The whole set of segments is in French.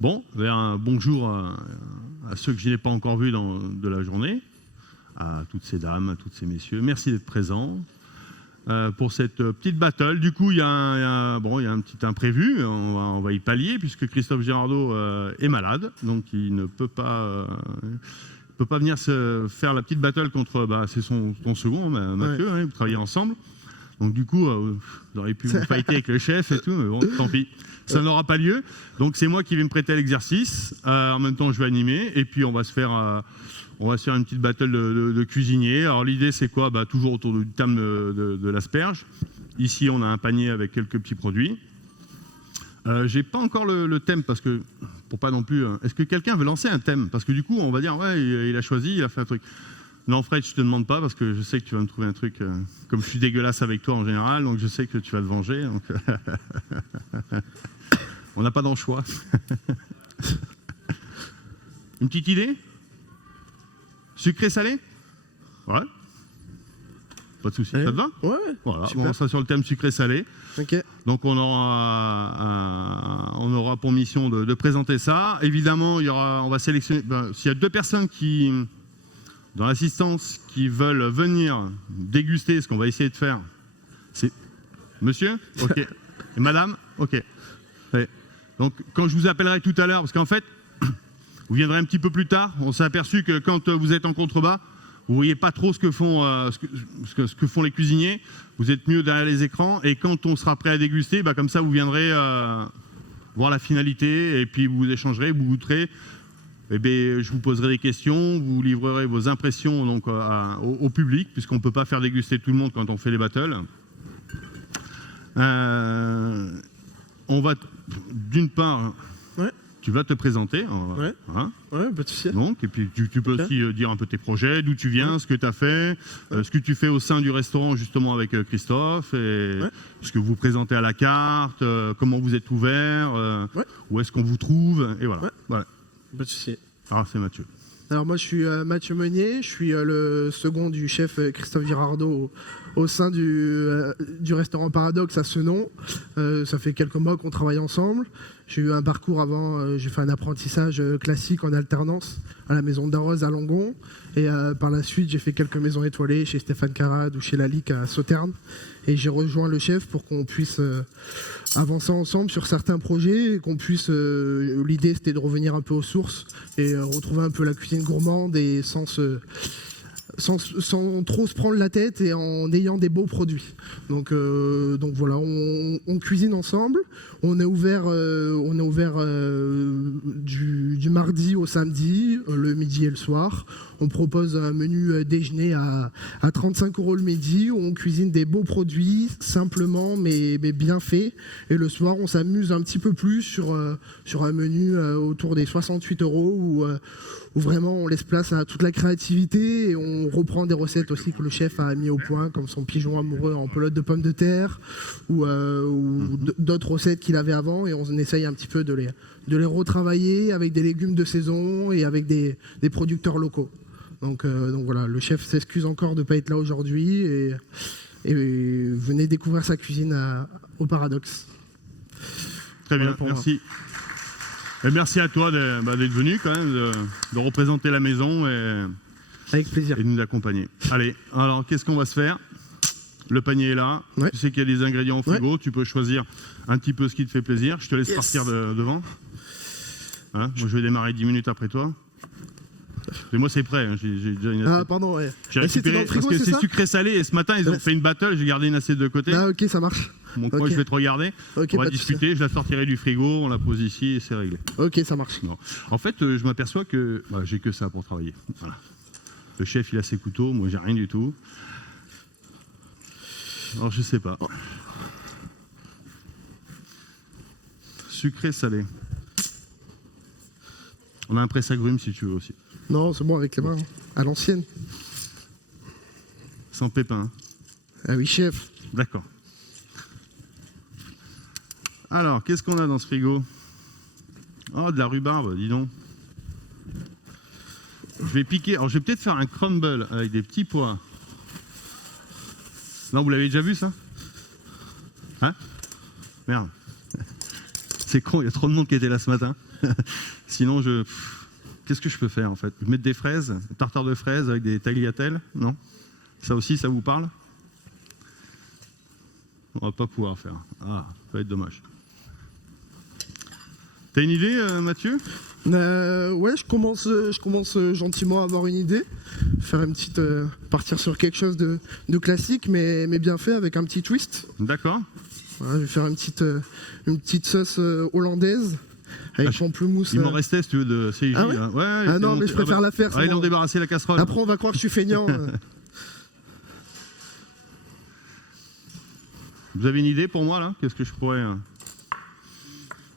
Bon, un bonjour à ceux que je n'ai pas encore vus de la journée, à toutes ces dames, à tous ces messieurs. Merci d'être présents pour cette petite battle. Du coup, il y a un petit imprévu, on va y pallier, puisque Christophe Girardot est malade, donc il ne peut pas venir se faire la petite battle contre, c'est ton second, Mathieu, vous travaillez ensemble. Donc du coup, vous auriez pu vous fighter avec le chef et tout, mais bon, tant pis. Ça n'aura pas lieu. Donc c'est moi qui vais me prêter à l'exercice. En même temps, je vais animer. Et puis on va se faire une petite battle de cuisinier. Alors l'idée, c'est quoi? Toujours autour du thème de l'asperge. Ici, on a un panier avec quelques petits produits. J'ai pas encore le thème parce que, pour pas non plus... Est-ce que quelqu'un veut lancer un thème? Parce que du coup, on va dire, ouais, il a choisi, il a fait un truc. Non, Fred, je te demande pas parce que je sais que tu vas me trouver un truc. Comme je suis dégueulasse avec toi en général, donc je sais que tu vas te venger. Donc on n'a pas dans le choix. Une petite idée? Sucré-salé? Ouais. Pas de souci. Ça te va? Ouais. Voilà. On sera sur le thème sucré-salé. Ok. Donc on aura pour mission de présenter ça. Évidemment, on va sélectionner. S'il y a 2 personnes dans l'assistance qui veulent venir déguster ce qu'on va essayer de faire, c'est monsieur? Ok. Et madame? Ok. Ouais. Donc quand je vous appellerai tout à l'heure, parce qu'en fait, vous viendrez un petit peu plus tard, on s'est aperçu que quand vous êtes en contrebas, vous ne voyez pas trop ce que font les cuisiniers, vous êtes mieux derrière les écrans, et quand on sera prêt à déguster, comme ça vous viendrez voir la finalité, et puis vous échangerez, vous goûterez. Je vous poserai des questions, vous livrerez vos impressions donc, au public, puisqu'on ne peut pas faire déguster tout le monde quand on fait les battles. On va, d'une part, tu vas te présenter. Ouais, pas de souci. Donc, et puis tu peux aussi dire un peu tes projets, d'où tu viens, ce que tu as fait, ce que tu fais au sein du restaurant justement avec Christophe, et ce que vous présentez à la carte, comment vous êtes ouvert, où est-ce qu'on vous trouve, et voilà. Voilà. Pas de souci. Alors c'est Mathieu. Alors moi je suis Mathieu Meunier, je suis le second du chef Christophe Girardot au sein du restaurant Paradoxe à Senon. Ça fait quelques mois qu'on travaille ensemble. J'ai eu un parcours avant, j'ai fait un apprentissage classique en alternance à la maison d'Arros à Langon. Et par la suite, j'ai fait quelques maisons étoilées chez Stéphane Carrade ou chez Lalique à Sauternes. Et j'ai rejoint le chef pour qu'on puisse avancer ensemble sur certains projets. Et qu'on puisse. L'idée, c'était de revenir un peu aux sources et retrouver un peu la cuisine gourmande et sans trop se prendre la tête et en ayant des beaux produits. Donc voilà, on cuisine ensemble. On est ouvert, du mardi au samedi, le midi et le soir. On propose un menu déjeuner à 35 € le midi où on cuisine des beaux produits simplement mais bien faits. Et le soir, on s'amuse un petit peu plus sur un menu autour des 68 € où vraiment on laisse place à toute la créativité et on reprend des recettes aussi que le chef a mis au point, comme son pigeon amoureux en pelote de pommes de terre ou d'autres recettes qu'il avait avant, et on essaye un petit peu de les retravailler avec des légumes de saison et avec des producteurs locaux. Donc voilà, le chef s'excuse encore de ne pas être là aujourd'hui et venez découvrir sa cuisine au Paradoxe. Très bien, merci. Et merci à toi d'être venu quand même, de représenter la maison avec plaisir. Et de nous accompagner. Allez, alors qu'est-ce qu'on va se faire? Le panier est là, tu sais qu'il y a des ingrédients au frigo, tu peux choisir un petit peu ce qui te fait plaisir. Je te laisse partir devant. Voilà. Moi je vais démarrer 10 minutes après toi. Et moi c'est prêt, hein. J'ai déjà une assiette. Ah pardon, ouais. J'ai récupéré parce que c'est sucré-salé et ce matin ils ont fait une battle, j'ai gardé une assiette de côté. Ah ok, ça marche. Donc moi je vais te regarder, on va discuter, je la sortirai du frigo, on la pose ici et c'est réglé. Ok, ça marche. Non. En fait je m'aperçois que j'ai que ça pour travailler. Voilà. Le chef il a ses couteaux, moi j'ai rien du tout. Alors je sais pas. Sucré-salé. On a un presse-agrumes si tu veux aussi. Non, c'est bon avec les mains, à l'ancienne. Sans pépins. Ah oui, chef. D'accord. Alors, qu'est-ce qu'on a dans ce frigo? Oh, de la rhubarbe, dis donc. Je vais piquer. Alors, je vais peut-être faire un crumble avec des petits pois. Non, vous l'avez déjà vu, ça? Hein? Merde. C'est con, il y a trop de monde qui était là ce matin. Sinon, qu'est-ce que je peux faire en fait? Mettre des fraises, tartare de fraises avec des tagliatelles? Non? Ça aussi, ça vous parle? On va pas pouvoir faire. Ah, ça va être dommage. T'as une idée, Mathieu? Ouais, je commence gentiment à avoir une idée. Faire une petite. Partir sur quelque chose de classique, mais bien fait, avec un petit twist. D'accord. Voilà, je vais faire une petite sauce hollandaise. Avec pamplemousse. Il m'en restait, si tu veux, de CIJ. Ah ouais, là. Ouais, ah non, mais je préfère la faire. Ah, ils ont débarrassé la casserole. Après, on va croire que je suis feignant. Vous avez une idée pour moi, là? Qu'est-ce que je pourrais...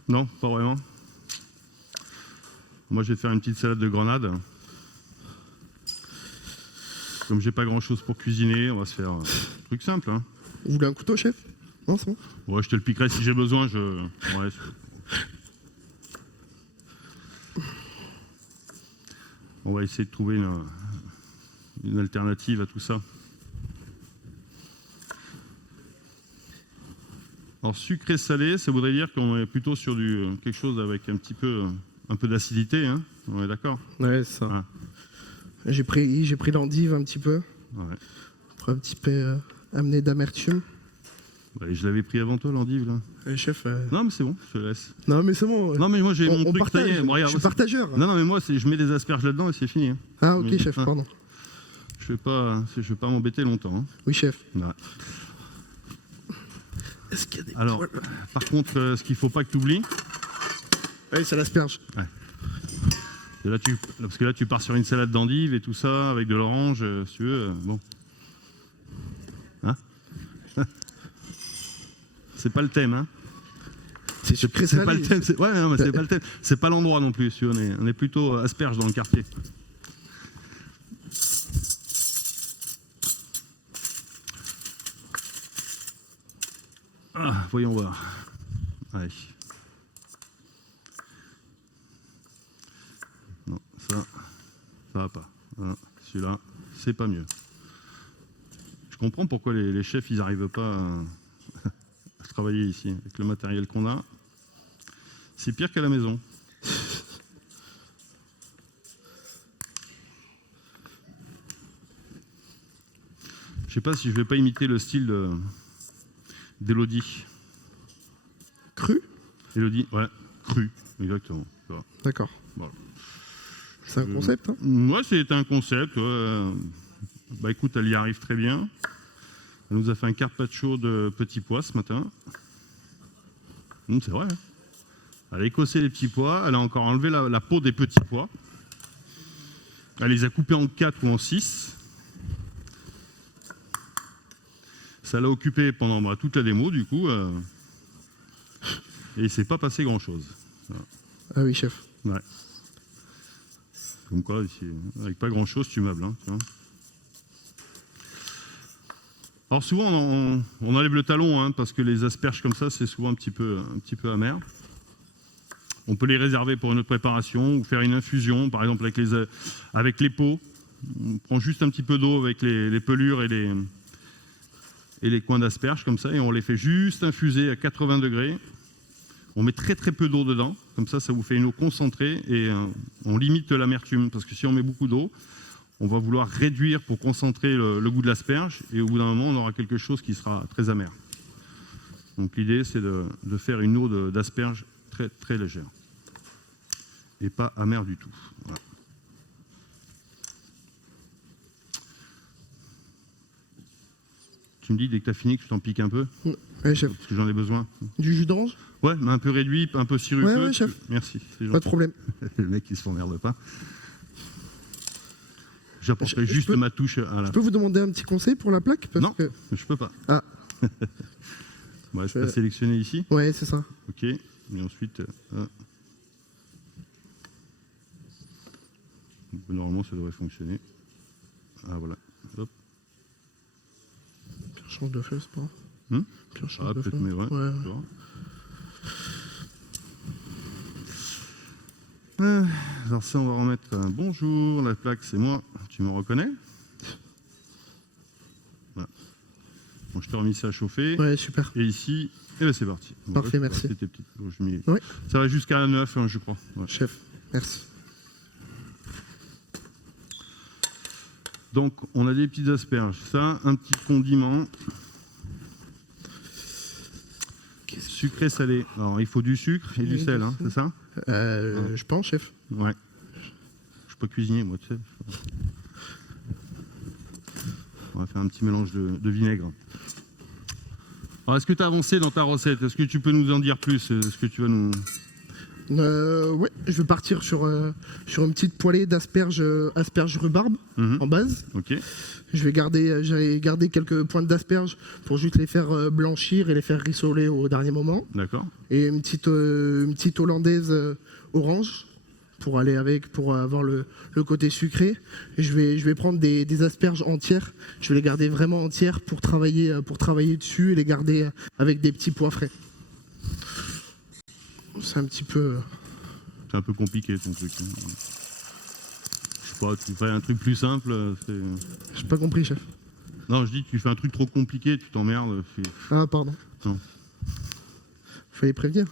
Non, pas vraiment. Moi, je vais faire une petite salade de grenade. Comme j'ai pas grand-chose pour cuisiner, on va se faire un truc simple. Hein. Vous voulez un couteau, chef? Non, c'est bon. Ouais, je te le piquerai si j'ai besoin. Ouais, on va essayer de trouver une alternative à tout ça. Alors, sucré-salé, ça voudrait dire qu'on est plutôt sur quelque chose avec un peu d'acidité. Hein, on est d'accord? Ouais, c'est ça. Ouais. J'ai pris l'endive un petit peu. Ouais. Pour un petit peu amener d'amertume. Ouais, je l'avais pris avant toi, l'endive, là. Chef. Non, mais c'est bon, je te laisse. Non, mais c'est bon. Non, mais moi, j'ai mon truc partage. taillé. Bon, regarde, je suis partageur. Non, mais moi, je mets des asperges là-dedans et c'est fini. Hein. Ah, ok, Mais, chef, pardon. Je vais pas m'embêter longtemps. Hein. Oui, chef. Ouais. Est-ce qu'il y a des Alors, poils? par contre, ce qu'il ne faut pas que tu oublies... Oui, c'est l'asperge. Ouais. Parce que là, tu pars sur une salade d'endive et tout ça, avec de l'orange, si tu veux. Bon. Hein? C'est pas le thème, hein? C'est sucré C'est pas salé. le thème. Ouais, non, mais c'est pas le thème. C'est pas l'endroit non plus. Si on est plutôt asperges dans le quartier. Ah, voyons voir. Allez. Non, ça va pas. Voilà. Celui-là, c'est pas mieux. Je comprends pourquoi les chefs, ils n'arrivent pas à travailler ici avec le matériel qu'on a. C'est pire qu'à la maison. Je sais pas si je vais pas imiter le style d'Élodie. Cru? Élodie, ouais, cru, exactement. Voilà. D'accord. Voilà. C'est un concept, hein? Ouais, c'est un concept. Ouais. Bah écoute, elle y arrive très bien. Elle nous a fait un carpaccio de petits pois ce matin. C'est vrai. Hein. Elle a écossé les petits pois, elle a encore enlevé la peau des petits pois. Elle les a coupés en 4 ou en 6. Ça l'a occupé pendant toute la démo, du coup. Et il ne s'est pas passé grand-chose. Voilà. Ah oui, chef. Ouais. Comme quoi, avec pas grand-chose, tu meubles. Hein, tu vois. Alors souvent, on enlève le talon, hein, parce que les asperges comme ça, c'est souvent un petit peu amer. On peut les réserver pour une autre préparation ou faire une infusion, par exemple avec les peaux. On prend juste un petit peu d'eau avec les pelures et les coins d'asperges comme ça, et on les fait juste infuser à 80 degrés. On met très très peu d'eau dedans, comme ça, ça vous fait une eau concentrée et on limite l'amertume, parce que si on met beaucoup d'eau, on va vouloir réduire pour concentrer le goût de l'asperge, et au bout d'un moment, on aura quelque chose qui sera très amer. Donc l'idée, c'est de faire une eau d'asperge très très légère, et pas amère du tout. Voilà. Tu me dis dès que tu as fini que je t'en pique un peu? Ouais, chef. Parce que j'en ai besoin. Du jus d'orange? Ouais, mais un peu réduit, un peu sirupeux. Ouais, chef. Merci. Pas de problème. Le mec, il se m'emmerde pas. J'apporterai juste ma touche à la... Je peux vous demander un petit conseil pour la plaque? Non, je peux pas. Ah. Bon, je vais la sélectionner ici. Ouais, c'est ça. Ok. Et ensuite... Normalement, ça devrait fonctionner. Ah, voilà. Hop. Pierre change de feu, c'est pas? Pierre change de feu. Peut-être, mais ouais. Alors ça, on va remettre un bonjour. La plaque, c'est moi. Tu me reconnais? Voilà. Bon, je t'ai remis ça à chauffer. Ouais, super. Et ici, Et bien c'est parti. Parfait, merci. C'était petit. Je mets- Oui. Ça va jusqu'à 9, hein, je crois. Ouais. Chef, merci. Donc, on a des petites asperges. Ça, un petit condiment. Sucré salé. Alors, il faut du sucre et du Oui, sel, hein, du c'est ça? Je pense, chef. Ouais. Je peux cuisiner, moi, tu sais. On va faire un petit mélange de vinaigre. Alors, est-ce que tu as avancé dans ta recette? Est-ce que tu peux nous en dire plus? Est-ce que tu vas nous... Ouais, je vais partir sur une petite poêlée d'asperges asperges rhubarbe en base. Ok. J'avais gardé quelques pointes d'asperges pour juste les faire blanchir et les faire rissoler au dernier moment. D'accord. Et une petite hollandaise orange pour aller avec, pour avoir le côté sucré. Et je vais prendre des asperges entières. Je vais les garder vraiment entières pour travailler dessus et les garder avec des petits pois frais. C'est un petit peu... C'est un peu compliqué ton truc. Hein. Je sais pas, tu fais un truc plus simple. J'ai pas compris, chef. Non, je dis, tu fais un truc trop compliqué, tu t'emmerdes. Ah, pardon. Non. Fallait prévenir.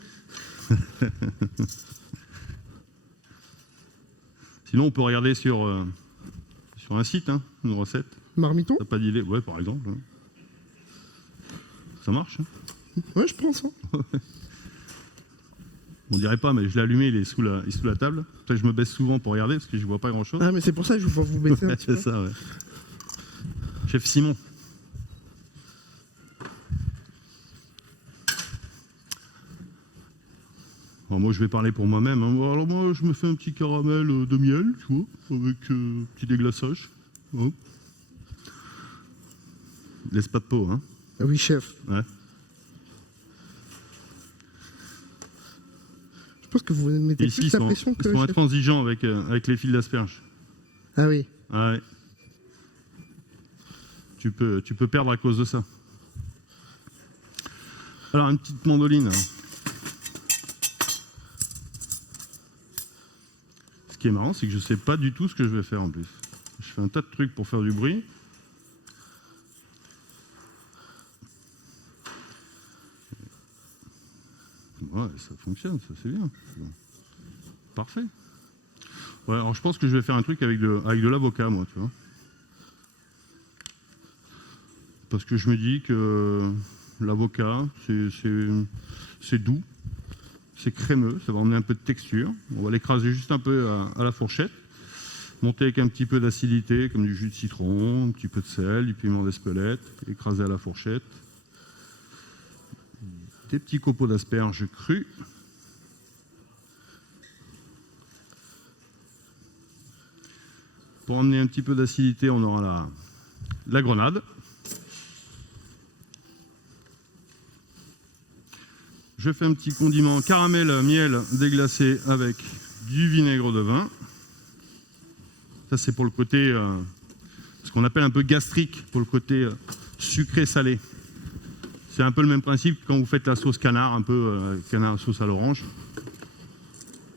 Sinon, on peut regarder sur un site, hein, une recette. Marmiton? T'as pas d'idée? Ouais, par exemple. Hein. Ça marche hein. Ouais, je pense. Hein. On dirait pas, mais je l'ai allumé, il est sous la table. Après, je me baisse souvent pour regarder parce que je vois pas grand chose. Ah, mais c'est pour ça que je vous vois vous baisser un petit peu. C'est ça, ouais. Chef Simon. Alors moi, je vais parler pour moi-même. Hein. Alors moi, je me fais un petit caramel de miel, tu vois, avec petit déglaçage. Hop. Laisse pas de peau, hein. Ah oui, chef. Ouais. Je pense que vous mettez Ici, plus la pression que ils sont chef. intransigeants avec les fils d'asperges. Ah oui. Ouais. Tu peux perdre à cause de ça. Alors, une petite mandoline. Alors. Ce qui est marrant, c'est que je ne sais pas du tout ce que je vais faire en plus. Je fais un tas de trucs pour faire du bruit. Ouais, ça fonctionne, ça c'est bien. Parfait. Ouais, alors je pense que je vais faire un truc avec de l'avocat, moi, tu vois. Parce que je me dis que l'avocat, c'est doux, c'est crémeux, ça va emmener un peu de texture. On va l'écraser juste un peu à la fourchette. Monter avec un petit peu d'acidité, comme du jus de citron, un petit peu de sel, du piment d'Espelette, écraser à la fourchette. Des petits copeaux d'asperges crus. Pour emmener un petit peu d'acidité, on aura la grenade. Je fais un petit condiment caramel, miel déglacé avec du vinaigre de vin. Ça, c'est pour le côté, ce qu'on appelle un peu gastrique, pour le côté sucré-salé. C'est un peu le même principe que quand vous faites la sauce canard, un peu canard sauce à l'orange.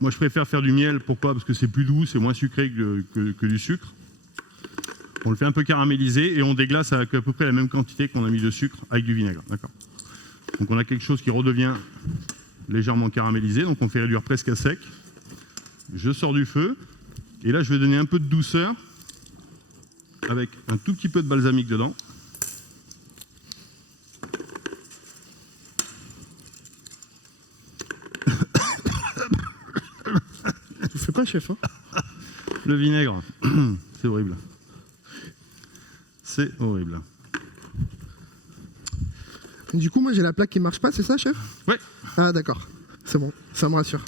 Moi, je préfère faire du miel. Pourquoi? Parce que c'est plus doux, c'est moins sucré que du sucre. On le fait un peu caraméliser et on déglace avec à peu près la même quantité qu'on a mis de sucre avec du vinaigre. D'accord. Donc on a quelque chose qui redevient légèrement caramélisé. Donc on fait réduire presque à sec. Je sors du feu. Et là, je vais donner un peu de douceur avec un tout petit peu de balsamique dedans. Tu fais pas, chef, hein? Le vinaigre, c'est horrible. C'est horrible. Du coup, moi, j'ai la plaque qui marche pas, c'est ça, chef? Ouais. Ah, d'accord. C'est bon, ça me rassure.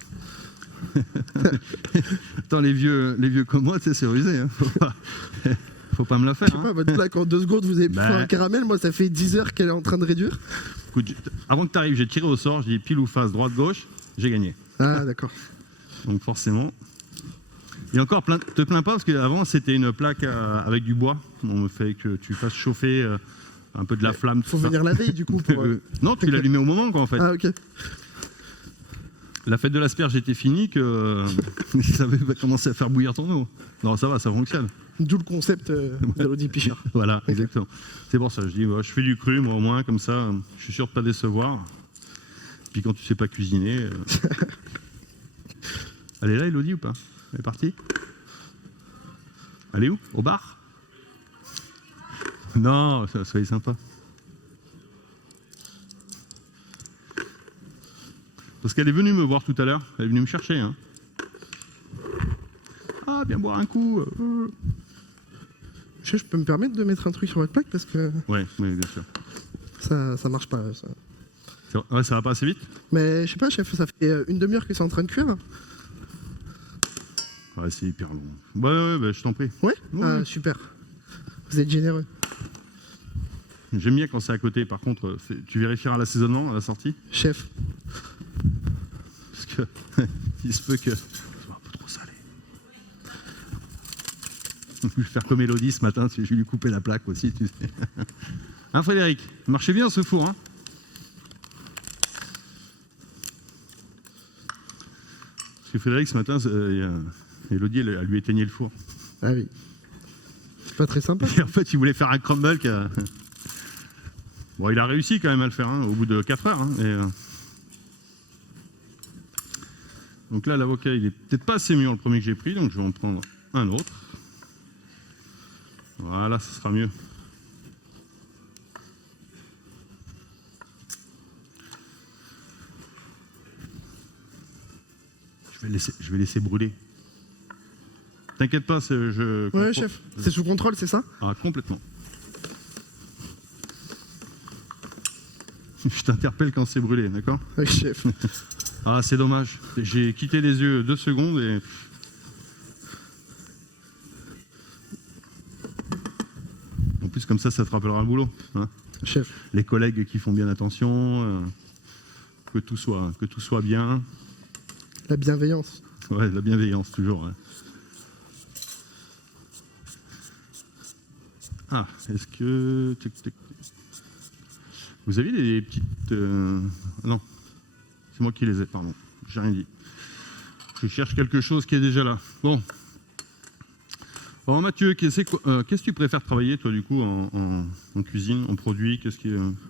Attends, les vieux comme moi, tu sais, c'est rusé. Hein. Faut pas me la faire. Je sais pas, votre plaque en 2 secondes, vous avez pu faire un caramel. Moi, ça fait 10 heures qu'elle est en train de réduire. Écoute, avant que tu arrives, j'ai tiré au sort, je dis pile ou face, droite, gauche, j'ai gagné. Ah, d'accord. Donc forcément. Et encore, te plains pas, parce qu'avant, c'était une plaque avec du bois. On me fait que tu fasses chauffer un peu de la flamme. Faut venir la veille, du coup. Pour, non, tu l'allumais au moment, quoi, en fait. Ah, ok. La fête de l'asperge était finie, que ça avait commencé à faire bouillir ton eau. Non, ça va, ça fonctionne. D'où le concept de l'Audi Picher. Voilà, exactement. C'est pour ça, je dis, je fais du cru, moi au moins, comme ça, je suis sûr de ne pas décevoir. Puis quand tu sais pas cuisiner... Elle est là, Elodie, ou pas? Elle est partie? Elle est où? Au bar? Non, soyez sympa. Parce qu'elle est venue me voir tout à l'heure. Elle est venue me chercher. Hein. Ah, viens boire un coup. Je peux me permettre de mettre un truc sur votre plaque parce que Ouais, oui, bien sûr. ça marche pas. Ça. Ouais, ça va pas assez vite? Mais je sais pas, chef, ça fait une demi-heure que c'est en train de cuire. Ouais, c'est hyper long. Ouais, je t'en prie. Ouais, Ouais. super. Vous êtes généreux. J'aime bien quand c'est à côté. Par contre, tu vérifieras l'assaisonnement à la sortie? Chef. Parce que il se peut que... C'est un peu trop salé. Je vais faire comme Elodie ce matin, je vais lui couper la plaque aussi, tu sais. Hein, Frédéric? Il marchait bien ce four, hein? Parce que Frédéric, ce matin, Elodie, elle lui éteignait le four. Ah oui. C'est pas très sympa. Et en fait, il voulait faire un crumble. Bon, il a réussi quand même à le faire, hein, au bout de 4 heures. Hein, Donc là, l'avocat, il est peut-être pas assez mûr le premier que j'ai pris, donc je vais en prendre un autre. Voilà, ça sera mieux. Je vais laisser brûler. T'inquiète pas, Ouais, chef. C'est sous contrôle, c'est ça? Ah, complètement. Je t'interpelle quand c'est brûlé, d'accord? Oui, chef. Ah, c'est dommage. J'ai quitté les yeux 2 secondes et... En plus, comme ça te rappellera le boulot. Hein, Chef. les collègues qui font bien attention, que tout soit bien. La bienveillance. Ouais, la bienveillance, toujours. Ouais. Ah, est-ce que... Vous aviez des petites... Non, c'est moi qui les ai, pardon. J'ai rien dit. Je cherche quelque chose qui est déjà là. Bon. Alors Mathieu, qu'est-ce que tu préfères travailler, toi, du coup, en cuisine, en produit? Qu'est-ce qui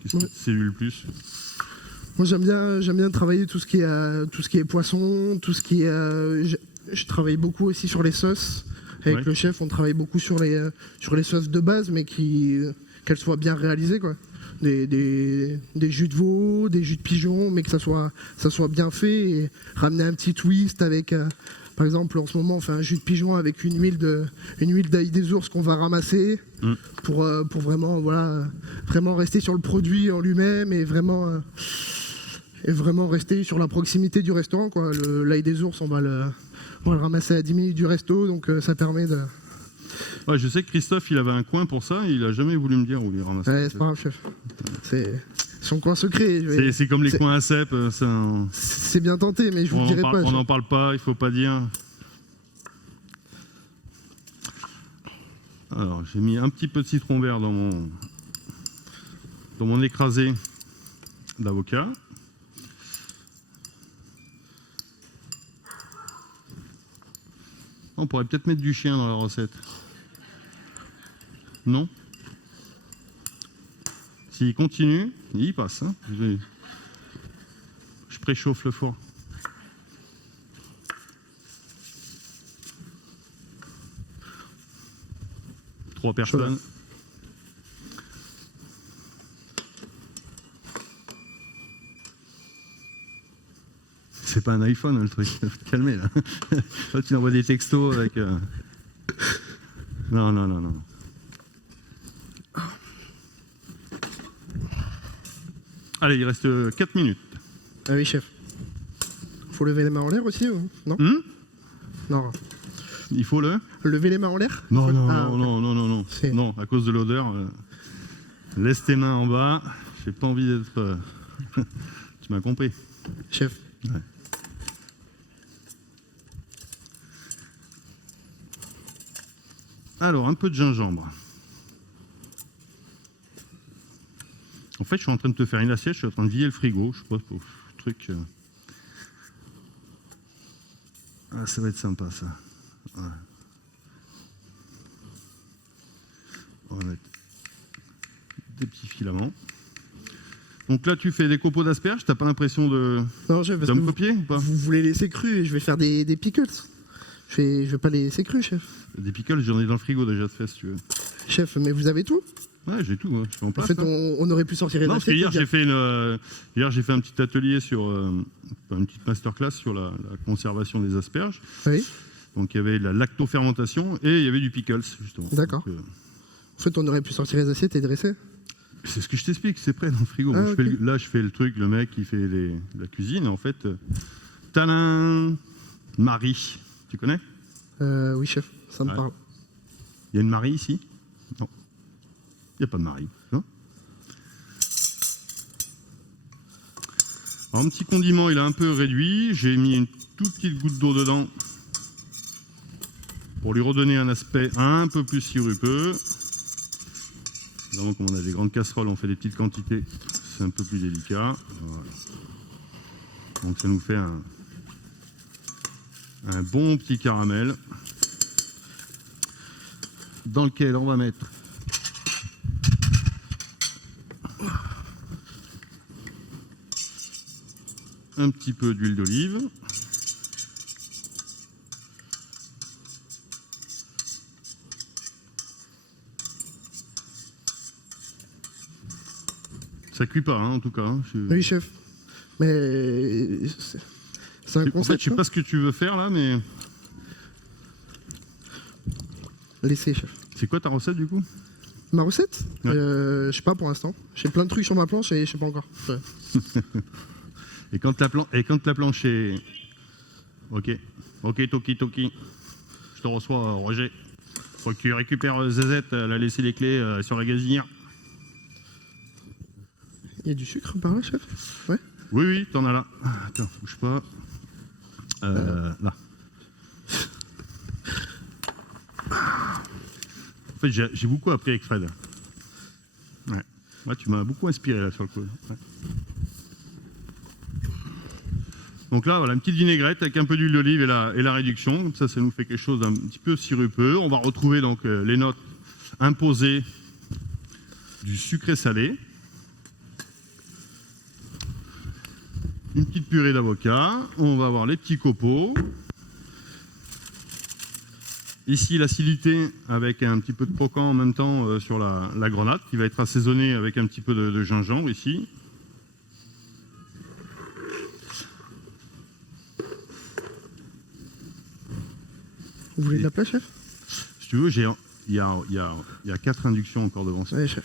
te séduit le plus? Moi, j'aime bien travailler tout ce qui est poisson, tout ce qui est... je travaille beaucoup aussi sur les sauces. Avec le chef, on travaille beaucoup sur les sauces de base, mais qu'elles soient bien réalisées, quoi. Des jus de veau, des jus de pigeon, mais que ça soit bien fait et ramener un petit twist avec, par exemple, en ce moment, on fait un jus de pigeon avec une huile d'ail des ours qu'on va ramasser pour vraiment, voilà, vraiment rester sur le produit en lui-même et vraiment rester sur la proximité du restaurant, quoi. L'ail des ours, on va le ramasser à 10 minutes du resto, donc ça permet de... Ouais, je sais que Christophe, il avait un coin pour ça, et il a jamais voulu me dire où il ramassait. Ouais, c'est pas grave, chef. C'est son coin secret. C'est comme les coins à cèpe. C'est bien tenté, mais je vous le dirai pas. On n'en parle pas, il faut pas dire. Alors, j'ai mis un petit peu de citron vert dans mon écrasé d'avocat. On pourrait peut-être mettre du chien dans la recette. Non? S'il continue, il y passe. Hein. Je préchauffe le four. Trois personnes. C'est pas un iPhone, le truc. Faut te calmer, là. Là, tu envoies des textos avec... Non. Allez, il reste 4 minutes. Ah oui, chef. Faut lever les mains en l'air aussi, non? Non. Il faut lever les mains en l'air? Non, okay. non. Non, à cause de l'odeur. Laisse tes mains en bas. J'ai pas envie d'être... Tu m'as compris. Chef. Ouais. Alors, un peu de gingembre. En fait, je suis en train de te faire une assiette, je suis en train de vider le frigo, je sais pas, pour le truc... Ah, ça va être sympa, ça. Ouais. On va mettre des petits filaments. Donc là, tu fais des copeaux d'asperges, t'as pas l'impression de Non, chef, parce que me vous, copier ou pas? vous voulez laisser cru et je vais faire des pickles. Je vais pas les laisser cru, chef. Des pickles, j'en ai dans le frigo déjà de fait, si tu veux. Chef, mais vous avez tout? Ouais, j'ai tout, je suis en En place. fait, là. on aurait pu sortir les Non, parce que assiettes, hier, les gars. j'ai fait un petit atelier sur une petite masterclass sur la conservation des asperges. Oui, Donc il y avait de la lactofermentation et il y avait du pickles, justement. d'accord. Donc, En fait, on aurait pu sortir les assiettes et dresser. c'est ce que je t'explique, c'est prêt dans le frigo. Ah, Moi, ok. là, je fais le truc, le mec qui fait la cuisine. En fait, tadam, Marie. Tu connais? Oui, chef, ça me Ouais. parle. Il y a une Marie ici? Non. Il n'y a pas de Marie. Non. Alors, mon petit condiment, il a un peu réduit. J'ai mis une toute petite goutte d'eau dedans pour lui redonner un aspect un peu plus sirupeux. Évidemment, comme on a des grandes casseroles, on fait des petites quantités. C'est un peu plus délicat. Voilà. Donc ça nous fait un bon petit caramel dans lequel on va mettre un petit peu d'huile d'olive. Ça cuit pas, en tout cas. Oui, chef. Mais c'est un En fait, concept. je sais pas ce que tu veux faire là, mais Laissez, chef. c'est quoi ta recette du coup? Ma recette Ouais. Je sais pas pour l'instant. J'ai plein de trucs sur ma planche et je sais pas encore. Ouais. Et quand la planche est... Ok, Toki. Je te reçois, Roger. Faut que tu récupères Zezette, elle a laissé les clés sur la gazinière. Il y a du sucre par là, chef? Ouais. Oui, t'en as là. Attends, bouge pas. Là. En fait, j'ai beaucoup appris avec Fred. Ouais. Ouais, tu m'as beaucoup inspiré là sur le coup. Ouais. Donc là, voilà, une petite vinaigrette avec un peu d'huile d'olive et la réduction. Comme ça nous fait quelque chose d'un petit peu sirupeux. On va retrouver donc les notes imposées du sucré salé. Une petite purée d'avocat. On va avoir les petits copeaux. Ici, l'acidité avec un petit peu de croquant en même temps sur la grenade qui va être assaisonnée avec un petit peu de gingembre ici. Vous voulez de la place, chef? Si tu veux, il y a 4 inductions encore devant ça. Oui, chef.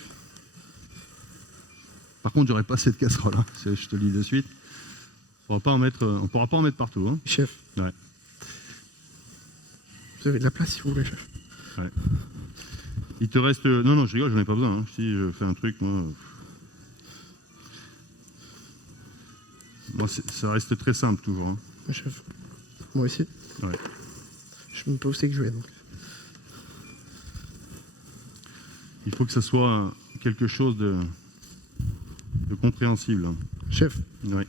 Par contre, j'aurais pas cette casserole, hein. Je te le dis de suite. On ne pourra pas en mettre partout. Hein. Chef. Ouais. Vous avez de la place si vous voulez, chef. Ouais. Il te reste... Non, je rigole, j'en ai pas besoin. Hein. Si je fais un truc, moi ça reste très simple toujours. Hein. Oui, chef. Moi aussi. Ouais. Je sais même pas où c'est que je vais, donc. Il faut que ça soit quelque chose de compréhensible. Hein. Chef. Ouais.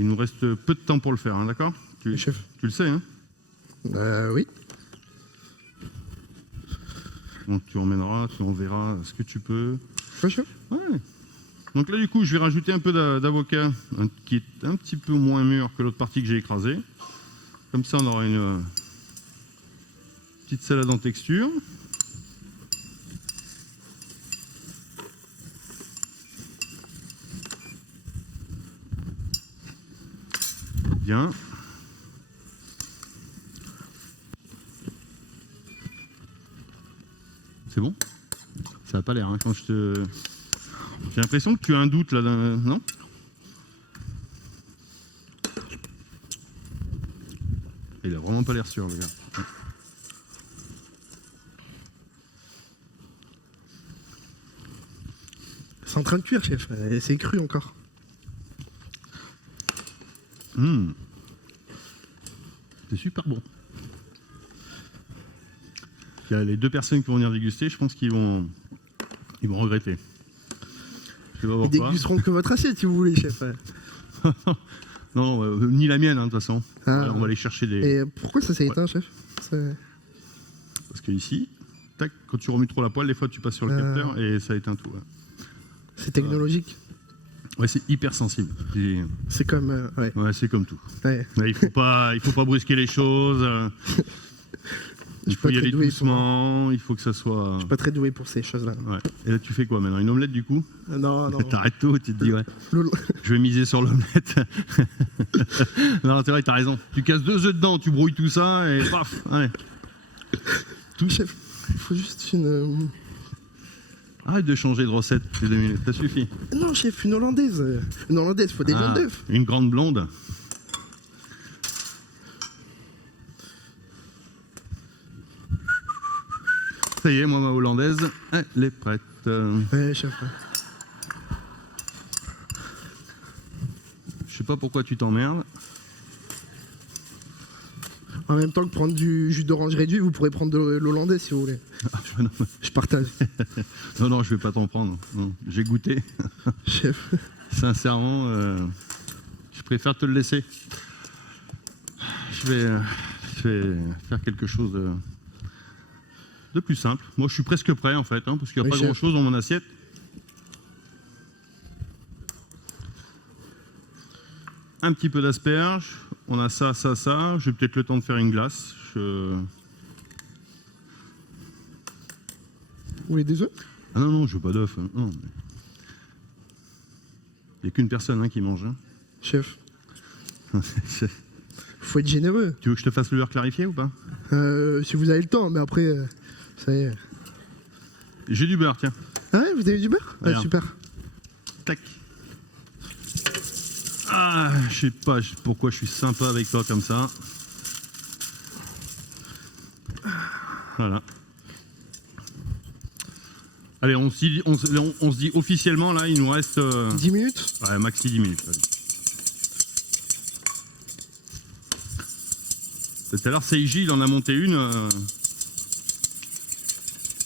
Il nous reste peu de temps pour le faire, hein, d'accord? Oui, chef. Tu le sais, hein? Oui. Donc tu emmèneras, tu enverras ce que tu peux. Ouais, chef. Ouais. Donc là, du coup, je vais rajouter un peu d'avocat qui est un petit peu moins mûr que l'autre partie que j'ai écrasée. Comme ça, on aura une petite salade en texture. Bien. C'est bon? Ça n'a pas l'air, hein, quand je te... J'ai l'impression que tu as un doute là, non? Il a vraiment pas l'air sûr, le gars. C'est en train de cuire, chef. C'est cru encore. C'est super bon. Il y a les 2 personnes qui vont venir déguster, je pense qu'ils vont regretter. Je sais pas Ils pourquoi. dégusteront que votre assiette si vous voulez, chef. Non, ni la mienne, hein, de toute façon. Ah. Alors, on va aller chercher des... Et pourquoi ça s'est éteint, chef? Parce que ici, tac, quand tu remues trop la poêle, des fois tu passes sur le capteur et ça éteint tout. Ouais, C'est technologique. ouais, c'est hyper sensible. C'est comme... ouais. Ouais, c'est comme tout. Ouais. Ouais, il faut pas brusquer les choses. Il faut y aller doucement, il faut que ça soit... Je suis pas très doué pour ces choses-là. Ouais. Et là, tu fais quoi maintenant? Une omelette du coup? Non. T'arrêtes tout, tu te dis, ouais, je vais miser sur l'omelette. Non, c'est vrai, t'as raison. Tu casses 2 œufs dedans, tu brouilles tout ça et paf, allez. Tout... Chef, il faut juste une... Arrête de changer de recette toutes les 2 minutes, ça suffit. Non, chef, une hollandaise. Une hollandaise, il faut des jaunes d'œufs. Une grande blonde. Ça y est, moi, ma hollandaise, elle est prête. Ouais, chef. Ouais. Je sais pas pourquoi tu t'emmerdes. En même temps que prendre du jus d'orange réduit, vous pourrez prendre de l'hollandaise si vous voulez. Je partage. Non, je vais pas t'en prendre. Non, j'ai goûté. Chef. Sincèrement, je préfère te le laisser. Je vais faire quelque chose de plus simple. Moi, je suis presque prêt en fait, parce qu'il n'y a pas grand-chose dans mon assiette. Un petit peu d'asperges. On a ça, ça, ça. J'ai peut-être le temps de faire une glace. Vous voulez des œufs? Ah non, je veux pas d'œufs. Hein. Il n'y a qu'une personne qui mange. Chef. Faut être généreux. Tu veux que je te fasse le beurre clarifié ou pas? Si vous avez le temps, mais après, ça y est. J'ai du beurre, tiens. Ah ouais, vous avez du beurre? Ah, super. Tac. Ah, je sais pas pourquoi je suis sympa avec toi comme ça. Voilà. Allez, on se dit officiellement, là, il nous reste... 10 minutes? Ouais, maxi 10 minutes. Allez. Tout à l'heure, Seiji, il en a monté une.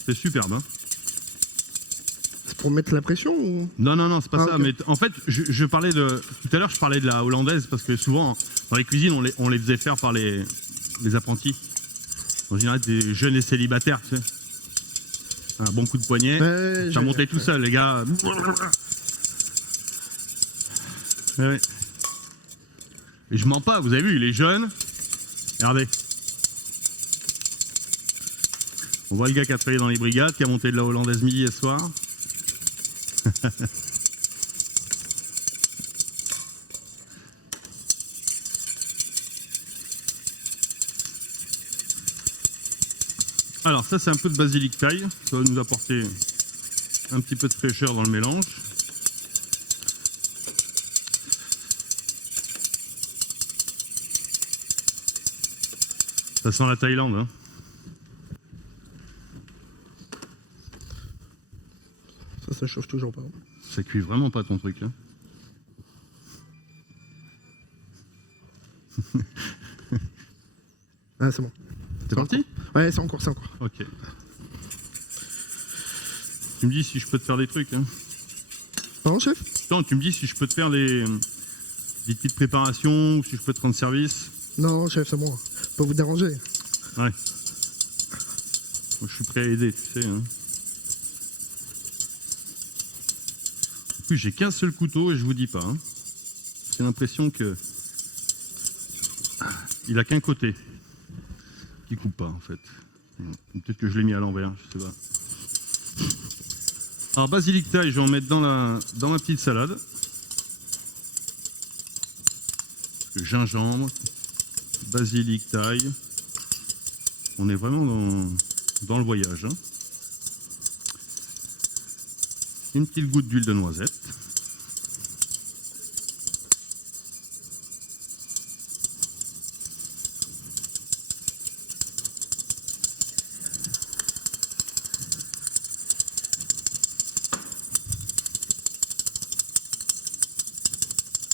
C'est superbe. Hein. C'est pour mettre la pression ou... Non, c'est pas ça. Okay. Mais en fait, je parlais de... Tout à l'heure, je parlais de la hollandaise parce que souvent, dans les cuisines, on les faisait faire par les apprentis. En général, des jeunes et célibataires, tu sais. Un bon coup de poignet. Ça montait tout seul, les gars. Ouais. Et je mens pas, vous avez vu, il est jeune. Regardez. On voit le gars qui a travaillé dans les brigades, qui a monté de la hollandaise midi et soir. Alors ça, c'est un peu de basilic thaï. Ça va nous apporter un petit peu de fraîcheur dans le mélange. Ça sent la Thaïlande, hein. Ça chauffe toujours pas. Ça cuit vraiment pas ton truc, là. Ah, c'est bon. C'est parti? Ouais, c'est encore. Ok. Tu me dis si je peux te faire des trucs, hein. Pardon, chef? Non, tu me dis si je peux te faire des petites préparations, ou si je peux te rendre service. Non, chef, c'est bon. Pas vous déranger. Ouais. Moi, je suis prêt à aider, tu sais. Hein. En plus, j'ai qu'un seul couteau et je vous dis pas. Hein. J'ai l'impression que il a qu'un côté qui coupe pas en fait. Peut-être que je l'ai mis à l'envers, je sais pas. Alors basilic thaï, je vais en mettre dans ma petite salade. Gingembre, basilic thaï. On est vraiment dans le voyage. Hein. Une petite goutte d'huile de noisette.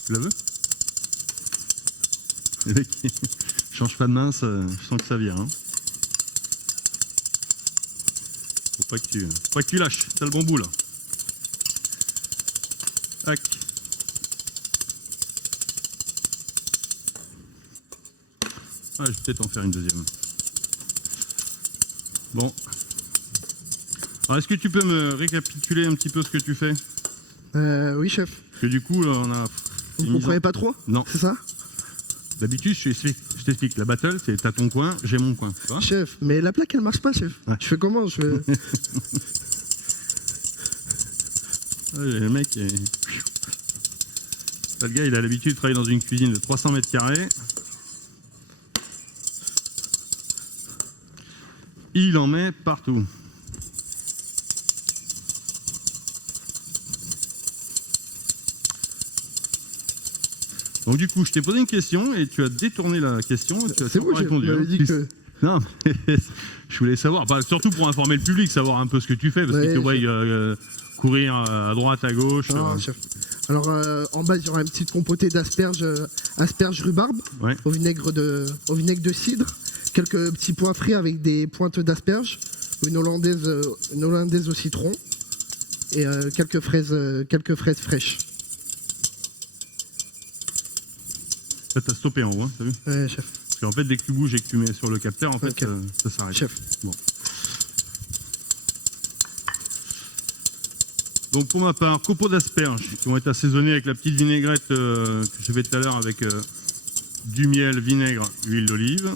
Tu la veux? Le mec, il change pas de main, je sens que ça vient. Hein. Faut pas que tu lâches, t'as le bon bout là. Tac. Ah, je vais peut-être en faire une deuxième. Bon, Alors, est-ce que tu peux me récapituler un petit peu ce que tu fais? Oui, chef. Parce que du coup, là, on a... Vous ne comprenez pas trop? Non. C'est ça? D'habitude, je t'explique. La battle, c'est t'as ton coin, j'ai mon coin. Tu vois? Chef, mais la plaque, elle marche pas, chef. Ouais. Je fais comment? Le mec, le gars, il a l'habitude de travailler dans une cuisine de 300 mètres carrés. Il en met partout. Donc du coup, je t'ai posé une question et tu as détourné la question. Et tu as C'est vous, répondu. vous m'avez dit que... Non, mais je voulais savoir, surtout pour informer le public, savoir un peu ce que tu fais, parce qu'ils te voient courir à droite, à gauche. Non, chef. Alors, en bas, il y aura une petite compotée d'asperges, asperges rhubarbe, Ouais. au vinaigre de cidre, quelques petits pois frais avec des pointes d'asperges, une hollandaise au citron et quelques fraises fraîches. Ça t'a stoppé en haut, hein, t'as vu? Ouais, chef. Parce qu'en fait, dès que tu bouges et que tu mets sur le capteur, en fait, Ok. ça s'arrête. Chef. Bon. Donc pour ma part, copeaux d'asperges qui vont être assaisonnés avec la petite vinaigrette que j'ai fait tout à l'heure avec du miel, vinaigre, huile d'olive.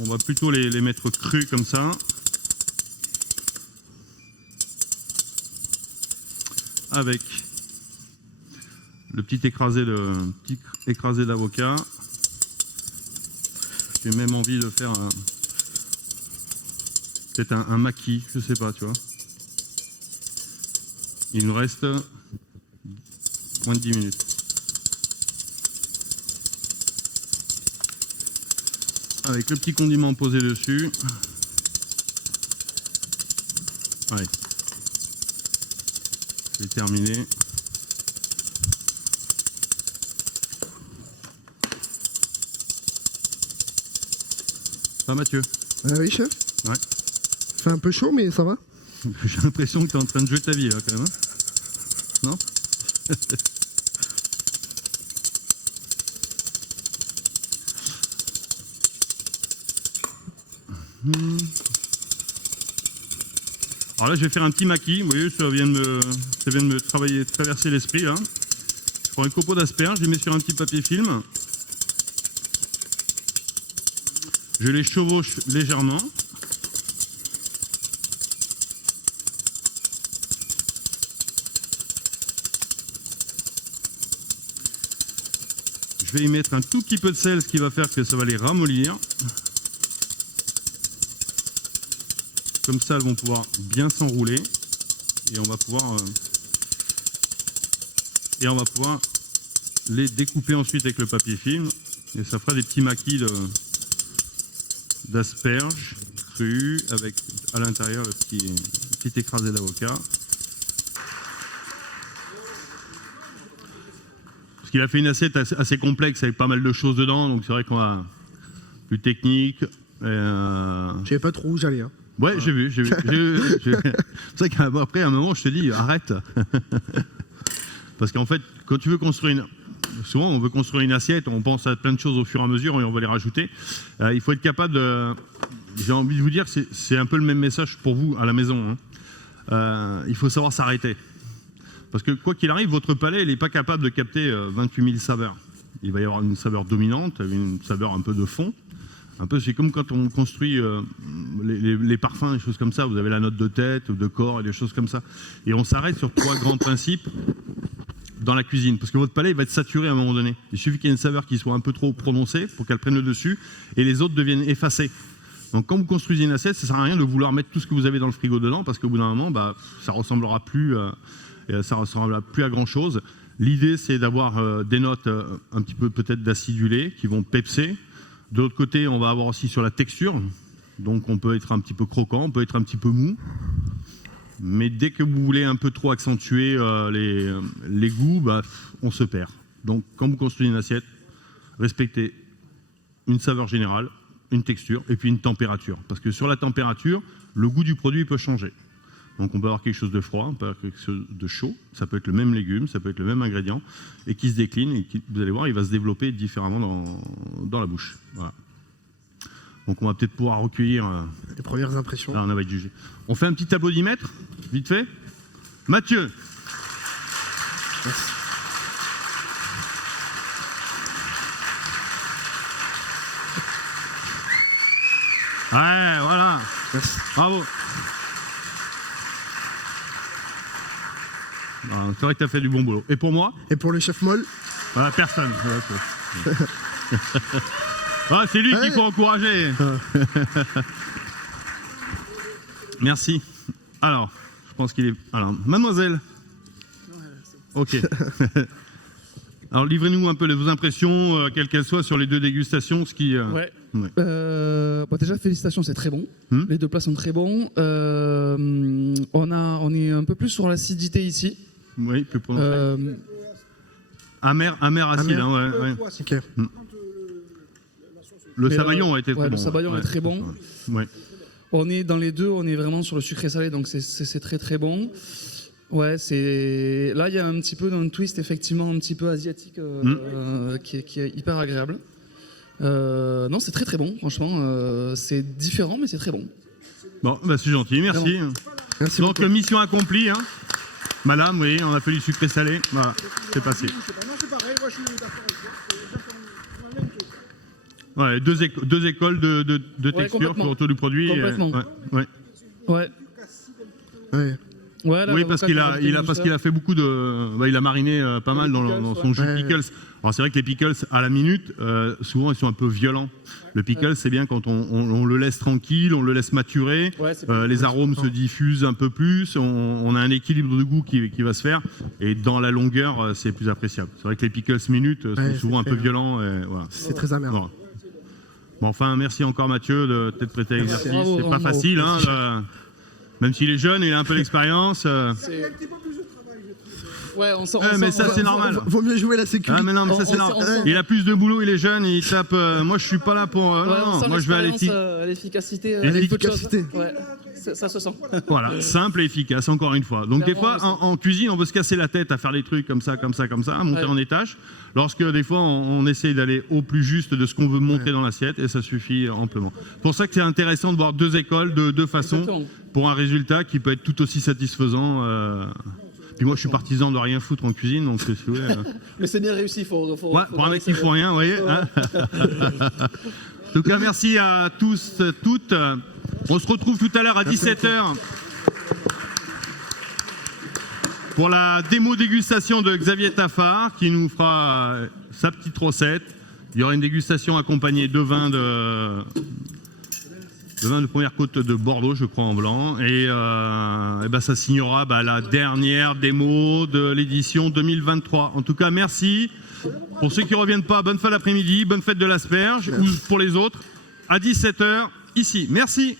On va plutôt les mettre crus comme ça. Avec le petit écrasé d'avocat. J'ai même envie de faire peut-être un maquis, je sais pas, tu vois. Il nous reste moins de 10 minutes. Avec le petit condiment posé dessus. Allez. C'est terminé. Ça, Mathieu? Oui, chef. Ouais. Fait un peu chaud, mais ça va. J'ai l'impression que tu es en train de jouer ta vie, là, quand même. Hein, non? Alors là, je vais faire un petit maquis. Vous voyez, ça vient de me traverser l'esprit, là. Je prends un copeau d'asperges, je les mets sur un petit papier film. Je les chevauche légèrement. Je vais y mettre un tout petit peu de sel, ce qui va faire que ça va les ramollir. Comme ça, elles vont pouvoir bien s'enrouler. Et on va pouvoir les découper ensuite avec le papier film. Et ça fera des petits maquis d'asperges crues avec à l'intérieur le petit écrasé d'avocat. Parce qu'il a fait une assiette assez complexe avec pas mal de choses dedans, donc c'est vrai qu'on a plus technique. Je savais pas trop où j'allais. Hein. Ouais, j'ai vu. C'est vrai qu'après, à un moment, je te dis, arrête. Parce qu'en fait, quand tu veux construire souvent, on veut construire une assiette, on pense à plein de choses au fur et à mesure et on va les rajouter. Il faut être capable de... J'ai envie de vous dire, c'est un peu le même message pour vous à la maison. Hein. Il faut savoir s'arrêter. Parce que quoi qu'il arrive, votre palais n'est pas capable de capter 28 000 saveurs. Il va y avoir une saveur dominante, une saveur un peu de fond. Un peu, c'est comme quand on construit les parfums, des choses comme ça. Vous avez la note de tête, de corps et des choses comme ça. Et on s'arrête sur 3 grands principes dans la cuisine. Parce que votre palais va être saturé à un moment donné. Il suffit qu'il y ait une saveur qui soit un peu trop prononcée pour qu'elle prenne le dessus et les autres deviennent effacés. Donc quand vous construisez une assiette, ça ne sert à rien de vouloir mettre tout ce que vous avez dans le frigo dedans parce qu'au bout d'un moment, ça ne ressemblera plus à grand chose. L'idée, c'est d'avoir des notes un petit peu peut-être d'acidulé qui vont pepser. De l'autre côté, on va avoir aussi sur la texture. Donc on peut être un petit peu croquant, on peut être un petit peu mou. Mais dès que vous voulez un peu trop accentuer les goûts, on se perd. Donc quand vous construisez une assiette, respectez une saveur générale, une texture et puis une température. Parce que sur la température, le goût du produit peut changer. Donc on peut avoir quelque chose de froid, on peut avoir quelque chose de chaud, ça peut être le même légume, ça peut être le même ingrédient, et qui se décline, et qui, vous allez voir, il va se développer différemment dans la bouche. Voilà. Donc on va peut-être pouvoir recueillir... Les premières impressions. Là, on va être jugé. On fait un petit applaudimètre, vite fait. Mathieu. Merci. Ouais, voilà. Merci. Bravo. C'est vrai que tu as fait du bon boulot. Et pour moi? Et pour le chef molle? Personne. C'est lui qu'il faut encourager. Merci. Alors, je pense qu'il est... Alors, mademoiselle. Ok. Alors, livrez-nous un peu vos impressions, quelles qu'elles soient, sur les deux dégustations. Ce qui, Ouais. Ouais. Déjà, félicitations, c'est très bon. Les deux plats sont très bons. On est un peu plus sur l'acidité ici. Oui, plus prononcé. Amer acide. Amer. Hein, ouais. Ok. Le sabayon a été très bon. Le sabayon est très bon. Ouais. On est dans les deux, on est vraiment sur le sucré salé, donc c'est très très bon. Ouais, c'est là il y a un petit peu d'un twist effectivement un petit peu asiatique qui est hyper agréable. Non, c'est très très bon, franchement. C'est différent, mais c'est très bon. Bon, bah, c'est gentil, merci. Merci Donc beaucoup. mission accomplie, hein. Madame, oui, on a fait du sucré salé. Voilà, c'est passé. Non, c'est pareil, moi je suis d'accord avec toi. Ouais, deux écoles de texture autour du produit. Complètement. Ouais. Ouais, là, Oui, parce qu'il a fait beaucoup de... il a mariné pas mal dans son jus de pickles. Alors c'est vrai que les pickles, à la minute, souvent ils sont un peu violents. Le pickle, c'est bien quand on le laisse tranquille, on le laisse maturer, les arômes se diffusent un peu plus, on a un équilibre de goût qui va se faire, et dans la longueur, c'est plus appréciable. C'est vrai que les pickles minutes sont souvent un peu violents. Voilà. C'est très amer. Bon. Bon, enfin, merci encore Mathieu de t'être prêté à l'exercice. Bravo, C'est pas facile, hein, même s'il est jeune, il a un peu d'expérience. Ouais, on sent. Mais ça, c'est normal. Vaut mieux jouer la sécurité. Ah mais non, mais ça c'est normal. Il a plus de boulot, il est jeune, il tape. Moi je suis pas là pour. Non, moi je vais aller. L'efficacité. L'efficacité. Ouais, ça se sent. Voilà, simple et efficace, encore une fois. Donc des fois, en cuisine, on veut se casser la tête à faire des trucs comme ça, à monter en étage. Lorsque des fois, on essaye d'aller au plus juste de ce qu'on veut montrer dans l'assiette, et ça suffit amplement. C'est pour ça que c'est intéressant de voir deux écoles, de deux façons, pour un résultat qui peut être tout aussi satisfaisant. Puis moi, je suis partisan de rien foutre en cuisine, donc si vous voulez, Mais c'est bien réussi, pour un mec qui ne faut rien, vous voyez. Hein. En tout cas, merci à tous, toutes. On se retrouve tout à l'heure à 17h pour la démo dégustation de Xavier Taffard qui nous fera sa petite recette. Il y aura une dégustation accompagnée de vin de première côte de Bordeaux, je crois, en blanc. Et ça signera la dernière démo de l'édition 2023. En tout cas, merci. Pour ceux qui ne reviennent pas, bonne fin d'après-midi, bonne fête de l'asperge. Ou pour les autres, à 17h, ici. Merci.